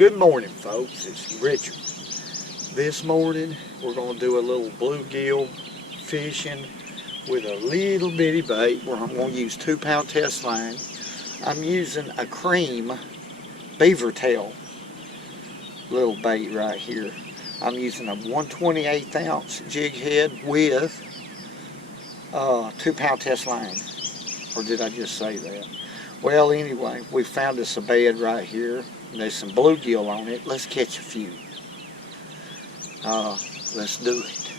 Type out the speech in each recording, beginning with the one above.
Good morning, folks. It's Richard. This morning we're going to do a little bluegill fishing with a little bitty bait where I'm going to use 2-pound test line. I'm using a cream beaver tail little bait right here. I'm using a 1/28 ounce jig head with 2-pound test line. Or did I just say that? Well, anyway, we found us a bed right here. There's some bluegill on it. Let's catch a few. Let's do it.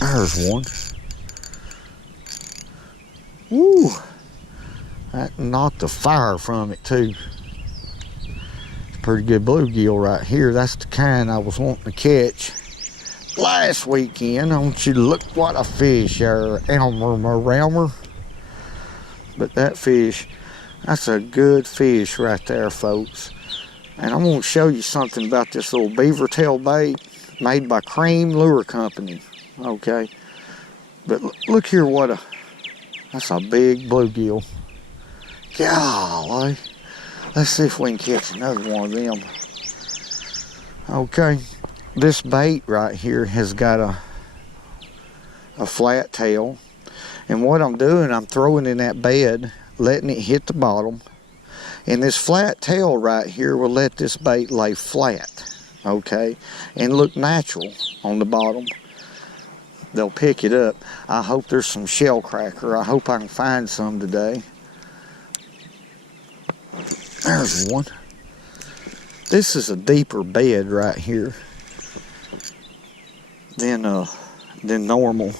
There's one. Woo! That knocked the fire from it too. It's pretty good bluegill right here. That's the kind I was wanting to catch last weekend. I want you to look what a fish there, Elmer. But that fish, that's a good fish right there, folks. And I'm gonna show you something about this little beaver tail bait made by Cream Lure Company. Okay, but look here, that's a big bluegill. Golly, let's see if we can catch another one of them. Okay, this bait right here has got a flat tail, and what I'm doing, I'm throwing in that bed, letting it hit the bottom, and this flat tail right here will let this bait lay flat, okay, and look natural on the bottom. They'll pick it up. I hope there's some shell cracker. I hope I can find some today. There's one. This is a deeper bed right here than normal.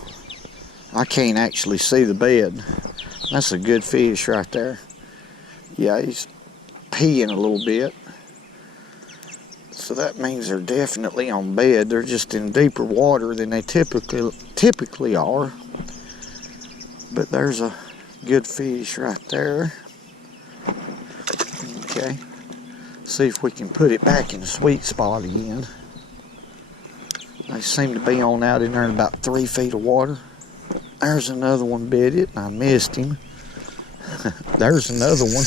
I can't actually see the bed. That's a good fish right there. Yeah, he's peeing a little bit. So that means they're definitely on bed. They're just in deeper water than they typically are. But there's a good fish right there. Okay. See if we can put it back in the sweet spot again. They seem to be on out in there in about 3 feet of water. There's another one bit it, and I missed him. There's another one.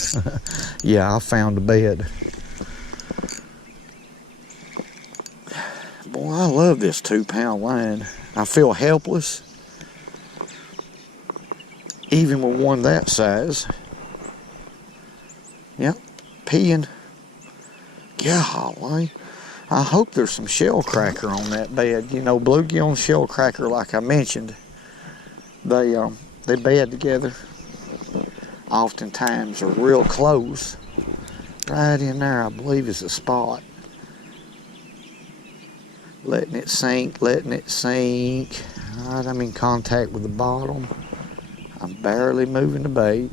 Yeah, I found a bed. Boy, I love this 2-pound line. I feel helpless, even with one that size. Yep, peeing. Golly, I hope there's some shell cracker on that bed. You know, bluegill and shell cracker, like I mentioned, they bed together. Oftentimes are real close. Right in there, I believe, is a spot. Letting it sink. Alright, I'm in contact with the bottom. I'm barely moving the bait.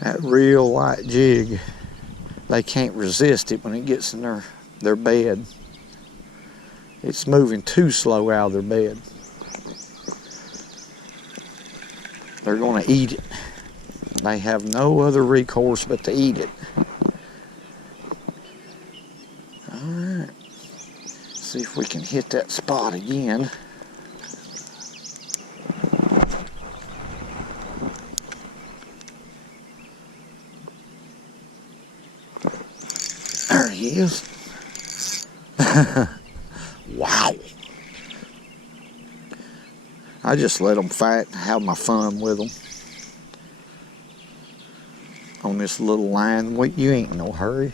That real light jig, they can't resist it when it gets in their bed. It's moving too slow out of their bed. They're going to eat it. They have no other recourse but to eat it. Alright, see if we can hit that spot again. There he is. Wow. I just let them fight and have my fun with them. On this little line, you ain't in no hurry.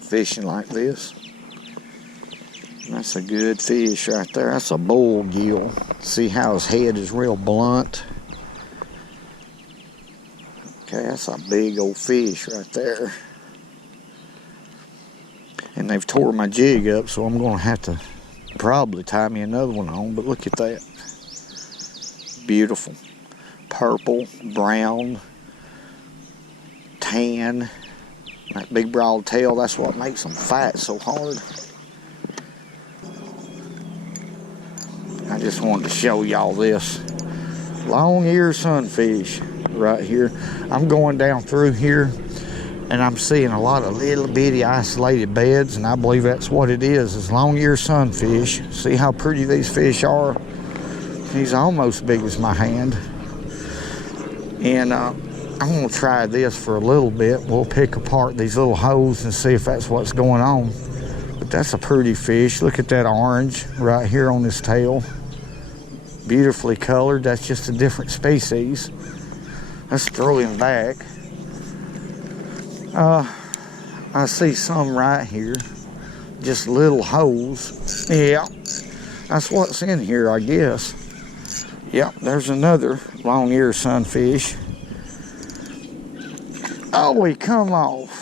Fishing like this. That's a good fish right there. That's a bluegill. See how his head is real blunt? Okay, that's a big old fish right there. And they've tore my jig up, so I'm going to have to probably tie me another one on. But look at that. Beautiful. Purple, brown, tan. That big broad tail, that's what makes them fight so hard. just wanted to show y'all this long-eared sunfish right here. I'm going down through here and I'm seeing a lot of little bitty isolated beds, and I believe that's what it is long-eared sunfish. See how pretty these fish are? He's almost big as my hand. And I'm gonna try this for a little bit. We'll pick apart these little holes and see if that's what's going on. But that's a pretty fish. Look at that orange right here on his tail. Beautifully colored. That's just a different species. Let's throw him back. I see some right here. Just little holes. Yeah, that's what's in here, I guess. Yep, there's another long-eared sunfish. Oh, he come off.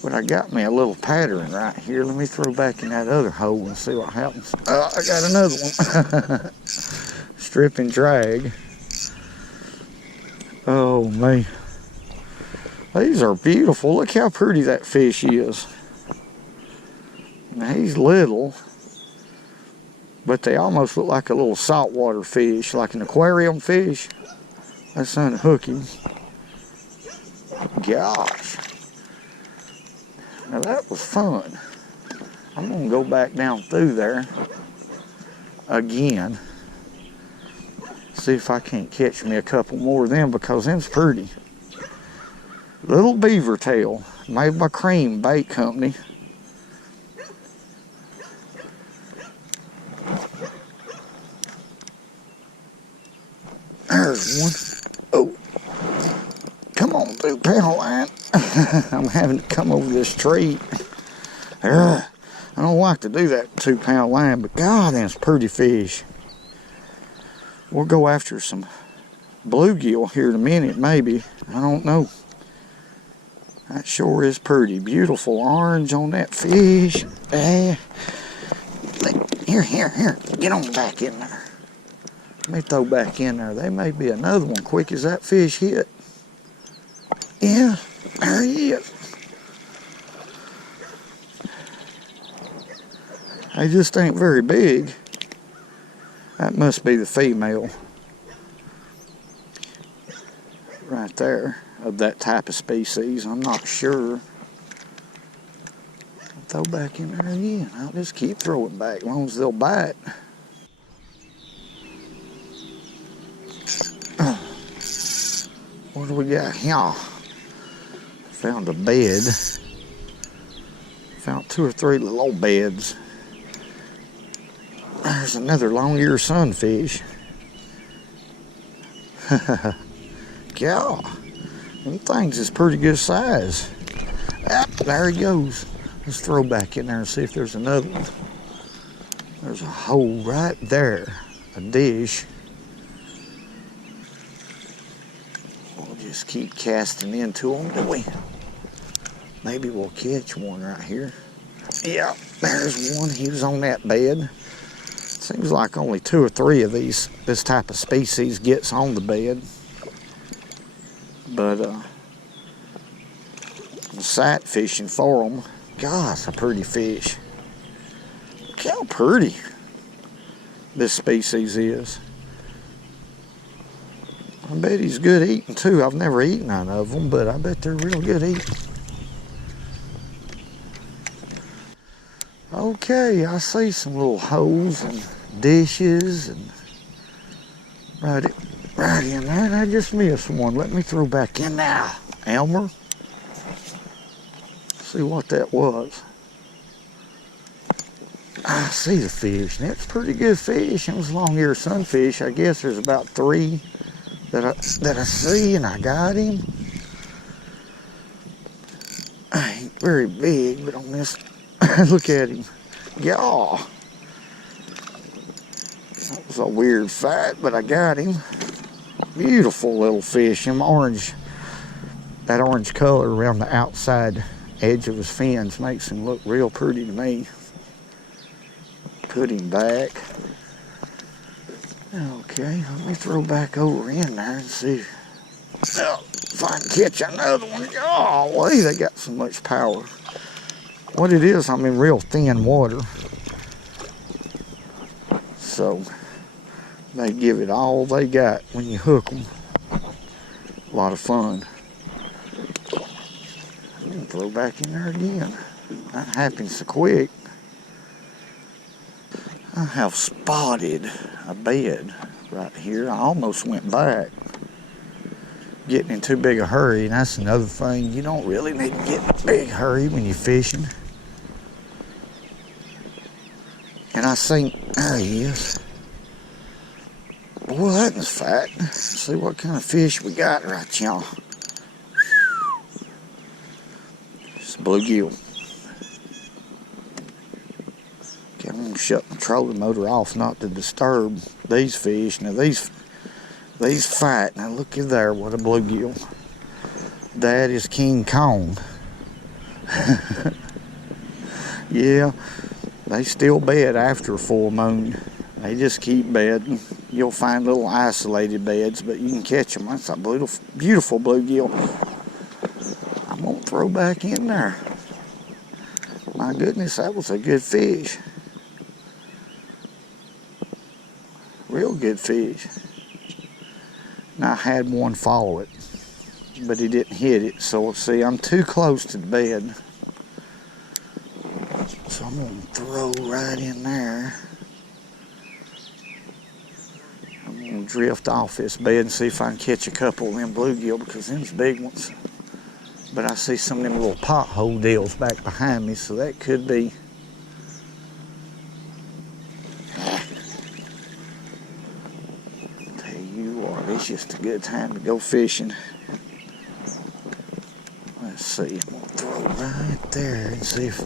But I got me a little pattern right here. Let me throw back in that other hole and see what happens. I got another one. Strip and drag. Oh, man. These are beautiful. Look how pretty that fish is. Now, he's little, but they almost look like a little saltwater fish, like an aquarium fish. Let's unhook him. Gosh. Now that was fun. I'm gonna go back down through there again. See if I can't catch me a couple more of them, because them's pretty. Little beaver tail, made by Cream Bait Company. There's one. Oh, come on through panel line. I'm having to come over this tree. I don't like to do that 2-pound line, but God, that's pretty fish. We'll go after some bluegill here in a minute, maybe. I don't know. That sure is pretty. Beautiful orange on that fish. Here. Get on back in there. Let me throw back in there. There may be another one quick as that fish hit. Yeah, there he is. They just ain't very big. That must be the female. Right there, of that type of species. I'm not sure. I'll throw back in there again. I'll just keep throwing back as long as they'll bite. What do we got here? Found a bed. Found 2 or 3 little old beds. There's another long-eared sunfish. God, them things is pretty good size. Ah, there he goes. Let's throw back in there and see if there's another one. There's a hole right there, a dish. We'll just keep casting into them, do we? Maybe we'll catch one right here. Yeah, there's one. He was on that bed. Seems like only 2 or 3 of this type of species gets on the bed. But I'm sight fishing for them. Gosh, a pretty fish. Look how pretty this species is. I bet he's good eating too. I've never eaten none of them, but I bet they're real good eating. Okay, I see some little holes and dishes and right in there. I just missed one. Let me throw back in now. Elmer. See what that was. I see the fish. That's a pretty good fish. It was long-eared sunfish. I guess there's about 3 that I see, and I got him. I ain't very big, but on this, look at him. Yeah. That was a weird fight, but I got him. Beautiful little fish. Him orange, that orange color around the outside edge of his fins makes him look real pretty to me. Put him back. Okay, let me throw back over in there and see if I can catch another one. Golly, they got so much power. What it is, I'm in real thin water. So they give it all they got when you hook them. A lot of fun. I'm gonna throw back in there again. That happens so quick. I have spotted a bed right here. I almost went back. Getting in too big a hurry, and that's another thing. You don't really need to get in a big hurry when you're fishing. And I think, there he is. Boy, that was fat. Let's see what kind of fish we got right y'all. It's a bluegill. Okay, I'm gonna shut the trolling motor off not to disturb these fish. Now these fat. Now look at there, what a bluegill. That is King Kong. Yeah, they still bed after a full moon. They just keep bedding. You'll find little isolated beds, but you can catch them. That's a beautiful, beautiful bluegill. I'm gonna throw back in there. My goodness, that was a good fish. Real good fish. And I had one follow it, but he didn't hit it. So see, I'm too close to the bed. So I'm gonna throw right in there. I'm gonna drift off this bed and see if I can catch a couple of them bluegill, because them's big ones. But I see some of them little pothole deals back behind me, so that could be. It's just a good time to go fishing. Let's see, I'm gonna throw right there and see if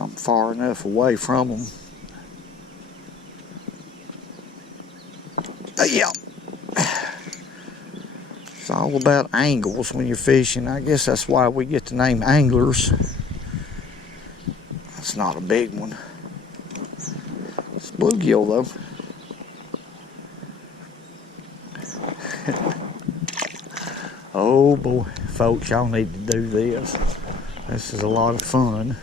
I'm far enough away from them. Yeah. It's all about angles when you're fishing. I guess that's why we get the name anglers. That's not a big one. It's bluegill though. Oh boy, folks, y'all need to do this. This is a lot of fun.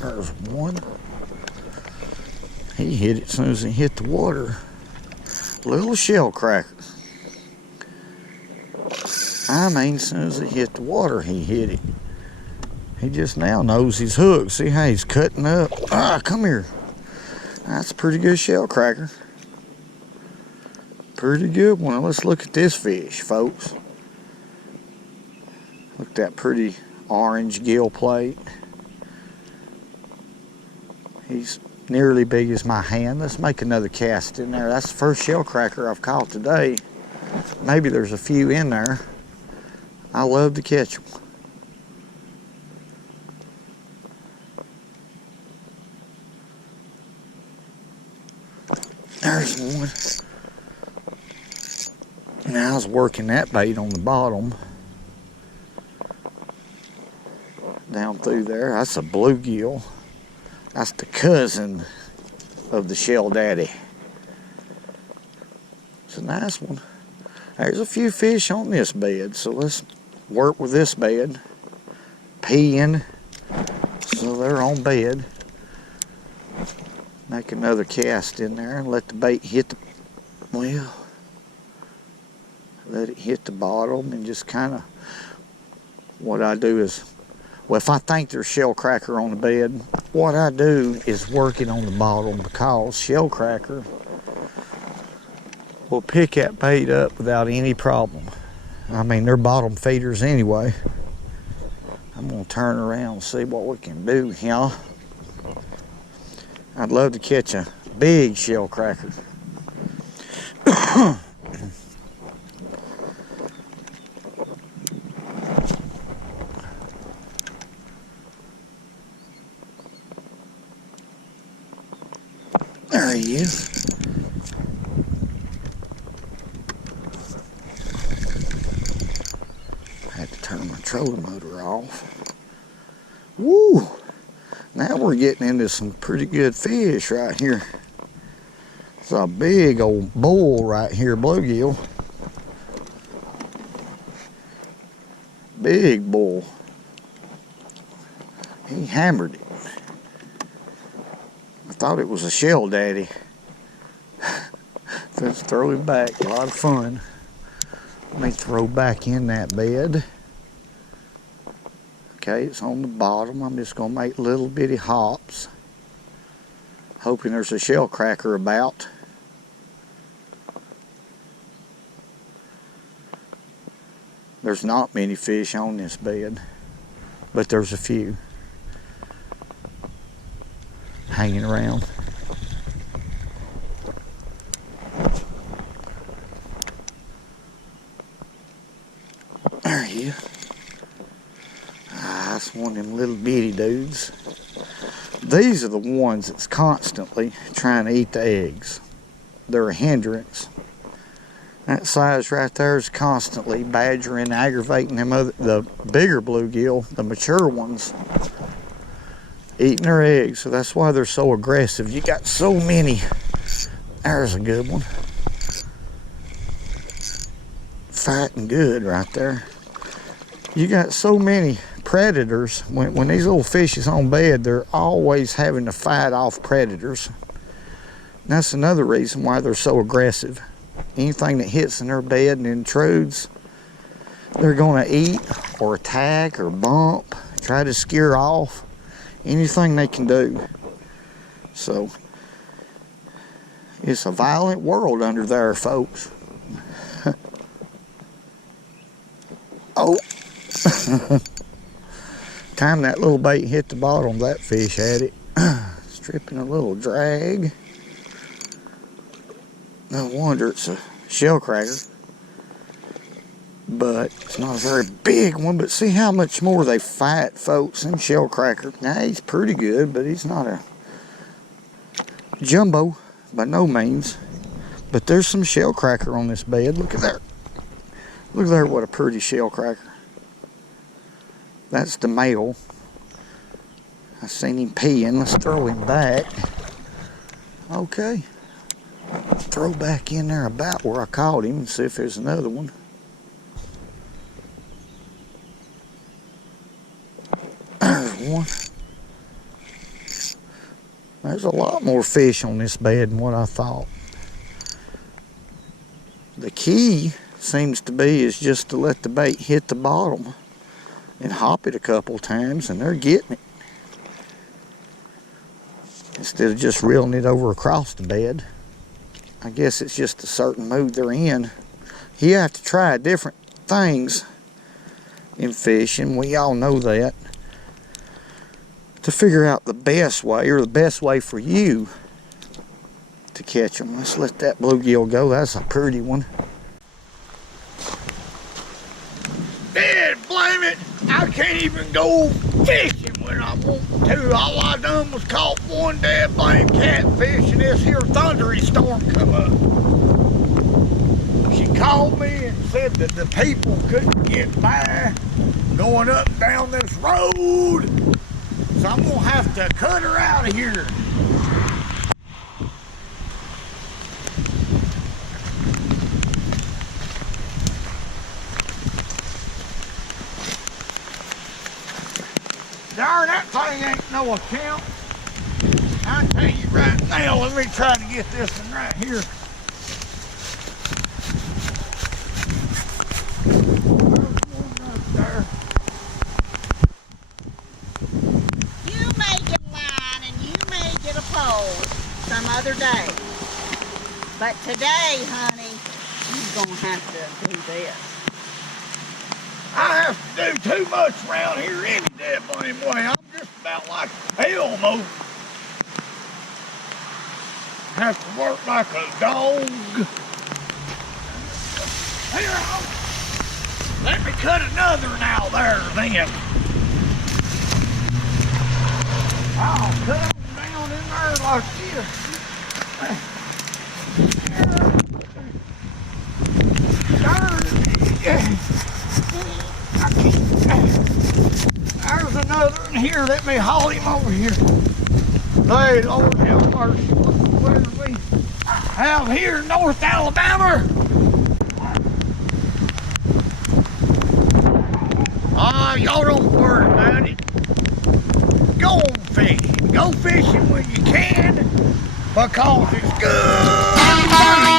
There's one. He hit it as soon as he hit the water. Little shell cracker. I mean, as soon as he hit the water, he hit it. He just now knows he's hooked. See how he's cutting up? Ah, come here. That's a pretty good shell cracker. Pretty good one. Let's look at this fish, folks. Look at that pretty orange gill plate. He's nearly big as my hand. Let's make another cast in there. That's the first shell cracker I've caught today. Maybe there's a few in there. I love to catch them. There's one. Now I was working that bait on the bottom. Down through there. That's a bluegill. That's the cousin of the shell daddy. It's a nice one. There's a few fish on this bed, so let's work with this bed. Peeing, so they're on bed. Make another cast in there and let the bait hit the, well, let it hit the bottom and just kind of, what I do is, well, if I think there's shell cracker on the bed, what I do is work it on the bottom, because shell cracker will pick that bait up without any problem. I mean, they're bottom feeders anyway. I'm gonna turn around and see what we can do here. I'd love to catch a big shell cracker. There he is. I had to turn my trolling motor off. Woo! Now we're getting into some pretty good fish right here. It's a big old bull right here, bluegill. Big bull. He hammered it. I thought it was a shell daddy. Let's throw him back. A lot of fun. Let me throw back in that bed. Okay, it's on the bottom. I'm just going to make little bitty hops, hoping there's a shell cracker about. There's not many fish on this bed, but there's a few hanging around. There he is. That's one of them little bitty dudes. These are the ones that's constantly trying to eat the eggs. They're a hindrance. That size right there is constantly badgering, aggravating them the bigger bluegill, the mature ones, eating their eggs. So that's why they're so aggressive. You got so many. There's a good one. Fat and good right there. You got so many predators. When these little fish is on bed, they're always having to fight off predators. And that's another reason why they're so aggressive. Anything that hits in their bed and intrudes, they're going to eat or attack or bump, try to scare off, anything they can do. So it's a violent world under there, folks. Oh. Time that little bait hit the bottom, that fish had it. Stripping a little drag. No wonder it's a shell cracker. But it's not a very big one. But see how much more they fight, folks, in shell cracker. Now, he's pretty good, but he's not a jumbo by no means. But there's some shell cracker on this bed. Look at there. Look there, what a pretty shell cracker. That's the male. I seen him peeing. Let's throw him back. Okay. Throw back in there about where I caught him and see if there's another one. There's one. There's a lot more fish on this bed than what I thought. The key seems to be is just to let the bait hit the bottom and hop it a couple times, and they're getting it. Instead of just reeling it over across the bed. I guess it's just a certain mood they're in. You have to try different things in fishing. We all know that. To figure out the best way, or the best way for you to catch them. Let's let that bluegill go. That's a pretty one. Dad, blame it! I can't even go fishing when I want to. All I done was caught one dead blame catfish, and this here thundery storm come up. She called me and said that the people couldn't get by going up and down this road. So I'm gonna have to cut her out of here. Darn, that thing ain't no account. I tell you right now, let me try to get this one right here. There's one up there. You may get a line and you may get a pole some other day. But today, honey, you're gonna have to do this. I have to do too much around here any damn blame way. I'm just about like Helms. Have to work like a dog. Here, let me cut another now there then. I'll cut them down in there like There's another one here. Let me haul him over here. Hey, Lord have mercy. Where do we have here in North Alabama? Y'all don't worry about it. Go fishing when you can because it's good.